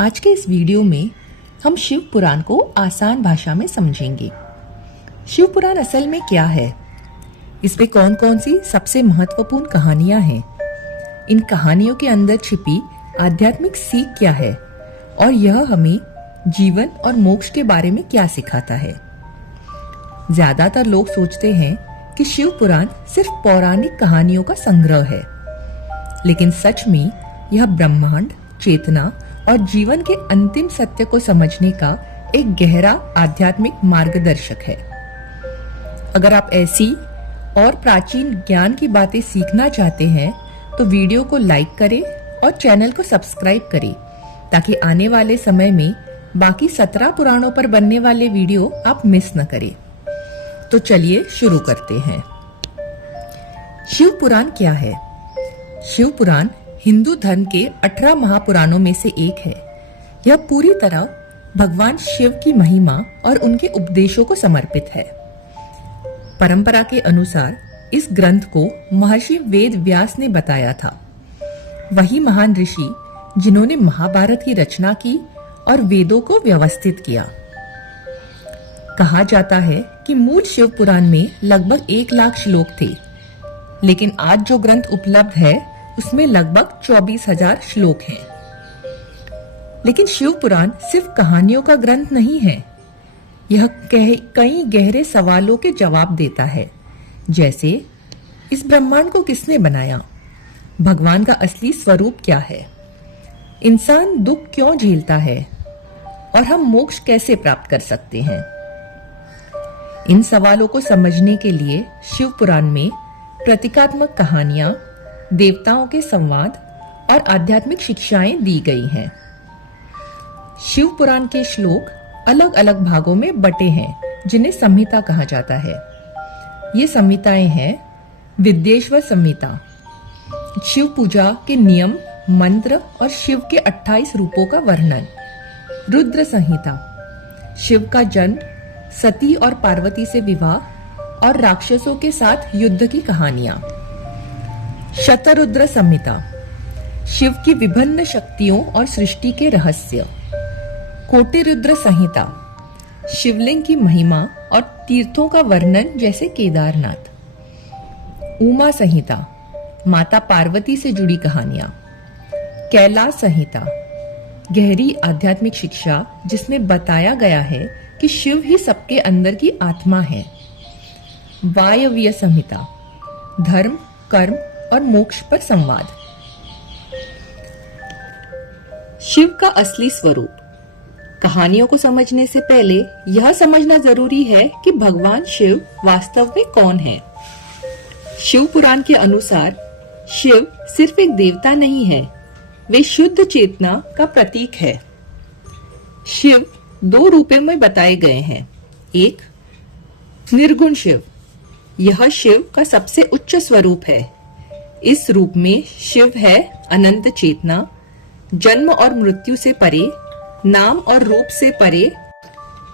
आज के इस वीडियो में हम शिव पुराण को आसान भाषा में समझेंगे। शिव पुराण असल में क्या है, इसमें कौन कौन सी सबसे महत्वपूर्ण कहानियां हैं, इन कहानियों के अंदर छिपी आध्यात्मिक सीख क्या है और यह हमें जीवन और मोक्ष के बारे में क्या सिखाता है। ज्यादातर लोग सोचते हैं कि शिव पुराण सिर्फ पौराणिक कहानियों का संग्रह है, लेकिन सच में यह ब्रह्मांड, चेतना और जीवन के अंतिम सत्य को समझने का एक गहरा आध्यात्मिक मार्गदर्शक है। अगर आप ऐसी और प्राचीन ज्ञान की बातें सीखना चाहते हैं तो वीडियो को लाइक करें और चैनल को सब्सक्राइब करें ताकि आने वाले समय में बाकी 17 पुराणों पर बनने वाले वीडियो आप मिस न करें। तो चलिए शुरू करते हैं। शिव पुराण क्या है? शिव पुराण हिंदू धर्म के 18 महापुराणों में से एक है। यह पूरी तरह भगवान शिव की महिमा और उनके उपदेशों को समर्पित है। परंपरा के अनुसार इस ग्रंथ को महर्षि वेद व्यास ने बताया था। वही महान ऋषि जिन्होंने महाभारत की रचना की और वेदों को व्यवस्थित किया। कहा जाता है कि मूल शिव पुराण में लगभग 1 लाख श्लोक थे, लेकिन आज जो ग्रंथ उपलब्ध है उसमें लगभग 24,000 श्लोक हैं। लेकिन शिव पुराण सिर्फ कहानियों का ग्रंथ नहीं है, यह कई गहरे सवालों के जवाब देता है, जैसे इस ब्रह्मांड को किसने बनाया, भगवान का असली स्वरूप क्या है, इंसान दुख क्यों झेलता है और हम मोक्ष कैसे प्राप्त कर सकते हैं। इन सवालों को समझने के लिए शिव पुराण में प्रतीकात्मक कहानियां, देवताओं के संवाद और आध्यात्मिक शिक्षाएं दी गई हैं। शिव पुराण के श्लोक अलग अलग भागों में बटे हैं, जिन्हें संहिता कहा जाता है। ये संहिताएं हैं विद्येश्वर संहिता, शिव पूजा के नियम, मंत्र और शिव के 28 रूपों का वर्णन। रुद्र संहिता, शिव का जन्म, सती और पार्वती से विवाह और राक्षसों के साथ युद्ध की कहानियां। शतरुद्र संहिता, शिव की विभिन्न शक्तियों और सृष्टि के रहस्य। कोटिरुद्र संहिता, शिवलिंग की महिमा और तीर्थों का वर्णन जैसे केदारनाथ। उमा संहिता, माता पार्वती से जुड़ी कहानियां। कैलाश संहिता, गहरी आध्यात्मिक शिक्षा जिसमें बताया गया है कि शिव ही सबके अंदर की आत्मा है। वायव्य संहिता, धर्म, कर्म और मोक्ष पर संवाद। शिव का असली स्वरूप। कहानियों को समझने से पहले यह समझना जरूरी है कि भगवान शिव वास्तव में कौन है। शिव पुराण के अनुसार शिव सिर्फ एक देवता नहीं है, वे शुद्ध चेतना का प्रतीक है। शिव 2 रूपों में बताए गए हैं। एक, निर्गुण शिव, यह शिव का सबसे उच्च स्वरूप है। इस रूप में शिव है अनंत चेतना, जन्म और मृत्यु से परे, नाम और रूप से परे,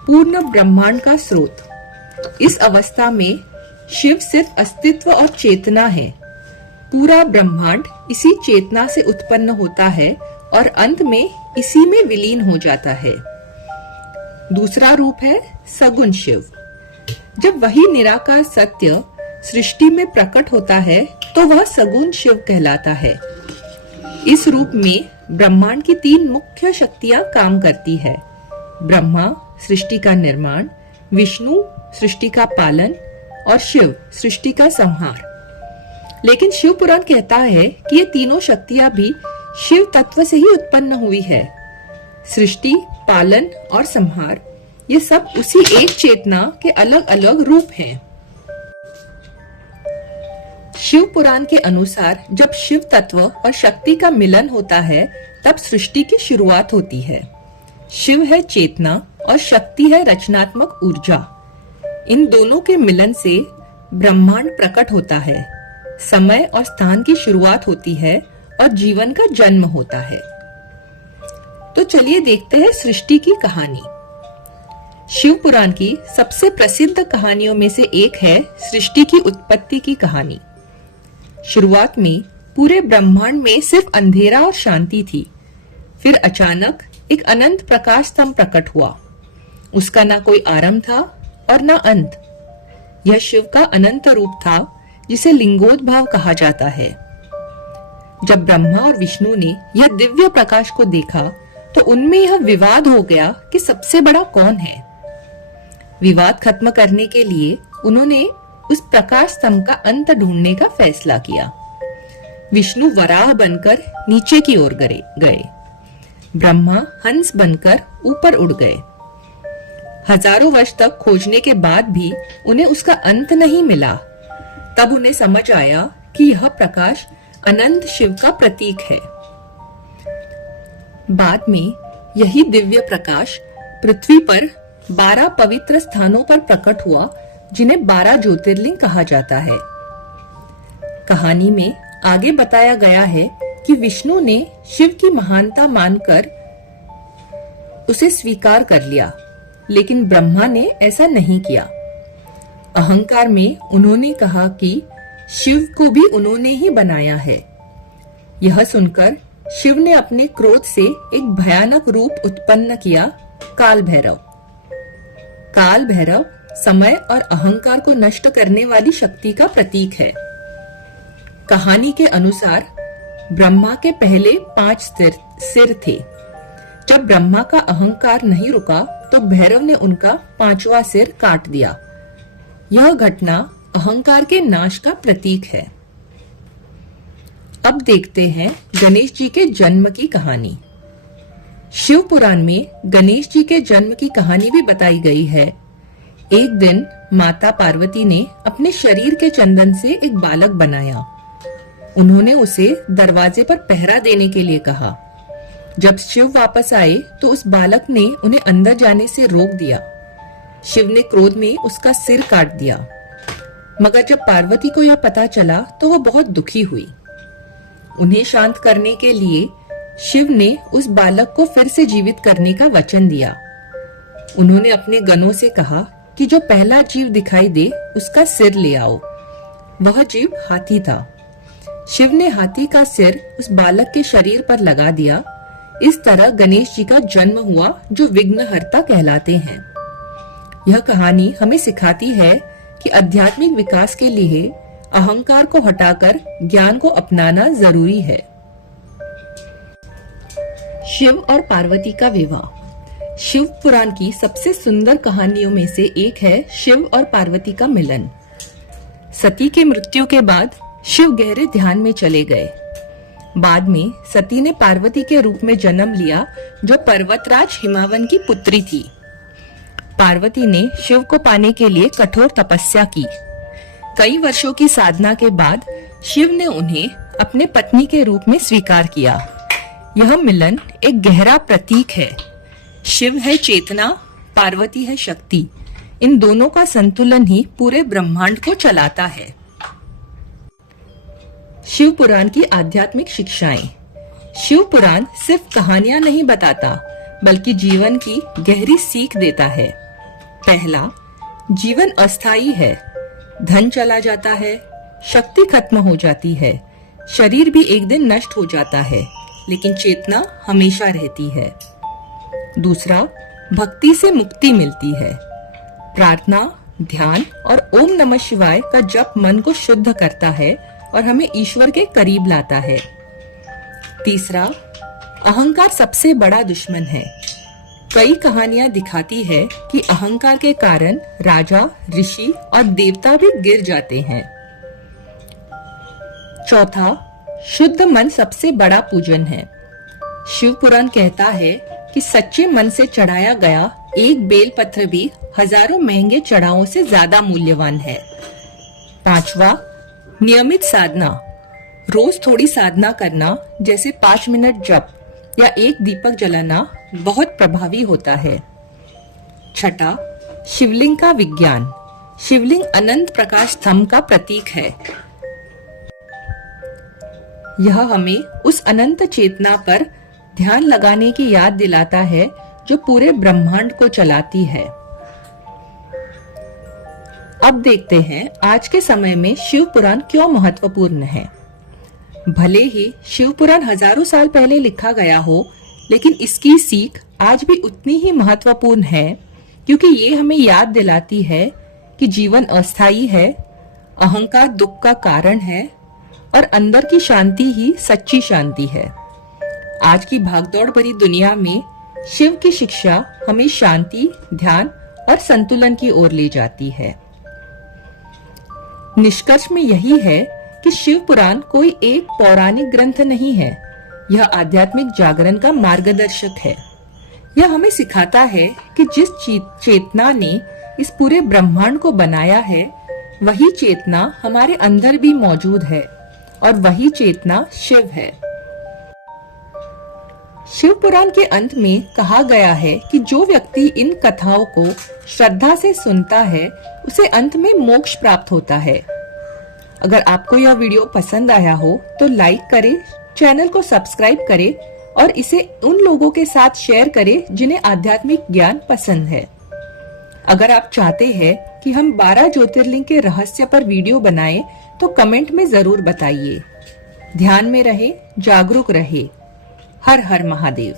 पूर्ण ब्रह्मांड का स्रोत। इस अवस्था में शिव सिर्फ अस्तित्व और चेतना है। पूरा ब्रह्मांड इसी चेतना से उत्पन्न होता है और अंत में इसी में विलीन हो जाता है। दूसरा रूप है सगुण शिव। जब वही निराकार सत्य सृष्टि में प्रकट होता है तो वह सगुण शिव कहलाता है। इस रूप में ब्रह्मांड की 3 मुख्य शक्तियां काम करती है। ब्रह्मा सृष्टि का निर्माण, विष्णु सृष्टि का पालन और शिव सृष्टि का संहार। लेकिन शिव पुराण कहता है कि ये तीनों शक्तियां भी शिव तत्व से ही उत्पन्न हुई है। सृष्टि, पालन और संहार, ये सब उसी एक चेतना के अलग अलग रूप हैं। शिव पुराण के अनुसार जब शिव तत्व और शक्ति का मिलन होता है तब सृष्टि की शुरुआत होती है। शिव है चेतना और शक्ति है रचनात्मक ऊर्जा। इन दोनों के मिलन से ब्रह्मांड प्रकट होता है, समय और स्थान की शुरुआत होती है और जीवन का जन्म होता है। तो चलिए देखते हैं सृष्टि की कहानी। शिव पुराण की सबसे प्रसिद्ध कहानियों में से एक है सृष्टि की उत्पत्ति की कहानी। शुरुआत में पूरे ब्रह्मांड में सिर्फ अंधेरा और शांति थी। फिर अचानक एक अनंत प्रकाश स्तंभ प्रकट हुआ। उसका ना कोई आरंभ था और ना अंत। यह शिव का अनंत रूप था, जिसे लिंगोद्भव कहा जाता है। जब ब्रह्मा और विष्णु ने यह दिव्य प्रकाश को देखा तो उनमें यह विवाद हो गया कि सबसे बड़ा कौन है। विवाद खत्म करने के लिए उन्होंने उस प्रकाश स्तंभ का अंत ढूंढने का फैसला किया। विष्णु वराह बनकर नीचे की ओर गए, ब्रह्मा हंस बनकर ऊपर उड़ गए। हजारों वर्ष तक खोजने के बाद भी उन्हें उसका अंत नहीं मिला। तब उन्हें समझ आया कि यह प्रकाश अनंत शिव का प्रतीक है। बाद में यही दिव्य प्रकाश पृथ्वी पर 12 पवित्र स्थानों पर प्रकट हुआ, जिन्हें 12 ज्योतिर्लिंग कहा जाता है। कहानी में आगे बताया गया है कि विष्णु ने शिव की महानता मानकर उसे स्वीकार कर लिया, लेकिन ब्रह्मा ने ऐसा नहीं किया। अहंकार में उन्होंने कहा कि शिव को भी उन्होंने ही बनाया है। यह सुनकर शिव ने अपने क्रोध से एक भयानक रूप उत्पन्न किया, काल भैरव। काल भैरव समय और अहंकार को नष्ट करने वाली शक्ति का प्रतीक है। कहानी के अनुसार ब्रह्मा के पहले 5 सिर थे। जब ब्रह्मा का अहंकार नहीं रुका तो भैरव ने उनका 5वां सिर काट दिया। यह घटना अहंकार के नाश का प्रतीक है। अब देखते हैं गणेश जी के जन्म की कहानी। शिव पुराण में गणेश जी के जन्म की कहानी भी बताई गई है। एक दिन माता पार्वती ने अपने शरीर के चंदन से एक बालक बनाया। उन्होंने उसे दरवाजे पर पहरा देने के लिए कहा। जब शिव वापस आए तो उस बालक ने उन्हें अंदर जाने से रोक दिया। शिव ने क्रोध में उसका सिर काट दिया, मगर जब पार्वती को यह पता चला तो वह बहुत दुखी हुई। उन्हें शांत करने के लिए शिव ने उस बालक को फिर से जीवित करने का वचन दिया। उन्होंने अपने गणों से कहा कि जो पहला जीव दिखाई दे उसका सिर ले आओ। वह जीव हाथी था। शिव ने हाथी का सिर उस बालक के शरीर पर लगा दिया। इस तरह गणेश जी का जन्म हुआ, जो विघ्नहर्ता कहलाते हैं। यह कहानी हमें सिखाती है कि आध्यात्मिक विकास के लिए अहंकार को हटाकर ज्ञान को अपनाना जरूरी है। शिव और पार्वती का विवाह। शिव पुराण की सबसे सुंदर कहानियों में से एक है शिव और पार्वती का मिलन। सती के मृत्यु के बाद शिव गहरे ध्यान में चले गए। बाद में सती ने पार्वती के रूप में जन्म लिया, जो पर्वतराज हिमावन की पुत्री थी। पार्वती ने शिव को पाने के लिए कठोर तपस्या की। कई वर्षों की साधना के बाद शिव ने उन्हें अपने पत्नी के रूप में स्वीकार किया। यह मिलन एक गहरा प्रतीक है। शिव है चेतना, पार्वती है शक्ति। इन दोनों का संतुलन ही पूरे ब्रह्मांड को चलाता है। शिव पुराण की आध्यात्मिक शिक्षाएं। शिव पुराण सिर्फ कहानियां नहीं बताता, बल्कि जीवन की गहरी सीख देता है। पहला, जीवन अस्थायी है। धन चला जाता है, शक्ति खत्म हो जाती है, शरीर भी एक दिन नष्ट हो जाता है, लेकिन चेतना हमेशा रहती है। दूसरा, भक्ति से मुक्ति मिलती है। प्रार्थना, ध्यान और ओम नमः शिवाय का जप मन को शुद्ध करता है और हमें ईश्वर के करीब लाता है। तीसरा, अहंकार सबसे बड़ा दुश्मन है। कई कहानियां दिखाती है कि अहंकार के कारण राजा, ऋषि और देवता भी गिर जाते हैं। चौथा, शुद्ध मन सबसे बड़ा पूजन है। शिव पुराण कहता है कि सच्चे मन से चढ़ाया गया एक बेल पत्र भी हजारों महंगे चढ़ावों से ज्यादा मूल्यवान है। पांचवा, नियमित साधना। रोज थोड़ी साधना करना, जैसे 5 मिनट जप या एक दीपक जलाना, बहुत प्रभावी होता है। छठा, शिवलिंग का विज्ञान। शिवलिंग अनंत प्रकाश स्तंभ का प्रतीक है। यह हमें उस अनंत चेतना पर ध्यान लगाने की याद दिलाता है, जो पूरे ब्रह्मांड को चलाती है। अब देखते हैं आज के समय में शिव पुराण क्यों महत्वपूर्ण है। भले ही शिव पुराण हजारों साल पहले लिखा गया हो, लेकिन इसकी सीख आज भी उतनी ही महत्वपूर्ण है, क्योंकि ये हमें याद दिलाती है कि जीवन अस्थायी है, अहंकार दुख का कारण है और अंदर की शांति ही सच्ची शांति है। आज की भागदौड़ भरी दुनिया में शिव की शिक्षा हमें शांति, ध्यान और संतुलन की ओर ले जाती है। निष्कर्ष में यही है कि शिव पुराण कोई एक पौराणिक ग्रंथ नहीं है, यह आध्यात्मिक जागरण का मार्गदर्शक है। यह हमें सिखाता है कि जिस चेतना ने इस पूरे ब्रह्मांड को बनाया है, वही चेतना हमारे अंदर भी मौजूद है और वही चेतना शिव है। शिव पुराण के अंत में कहा गया है कि जो व्यक्ति इन कथाओं को श्रद्धा से सुनता है, उसे अंत में मोक्ष प्राप्त होता है। अगर आपको यह वीडियो पसंद आया हो तो लाइक करें, चैनल को सब्सक्राइब करें और इसे उन लोगों के साथ शेयर करें जिन्हें आध्यात्मिक ज्ञान पसंद है। अगर आप चाहते हैं कि हम 12 ज्योतिर्लिंग के रहस्य पर वीडियो बनाएं, तो कमेंट में जरूर बताइए। ध्यान में रहे, जागरूक रहे। हर हर महादेव।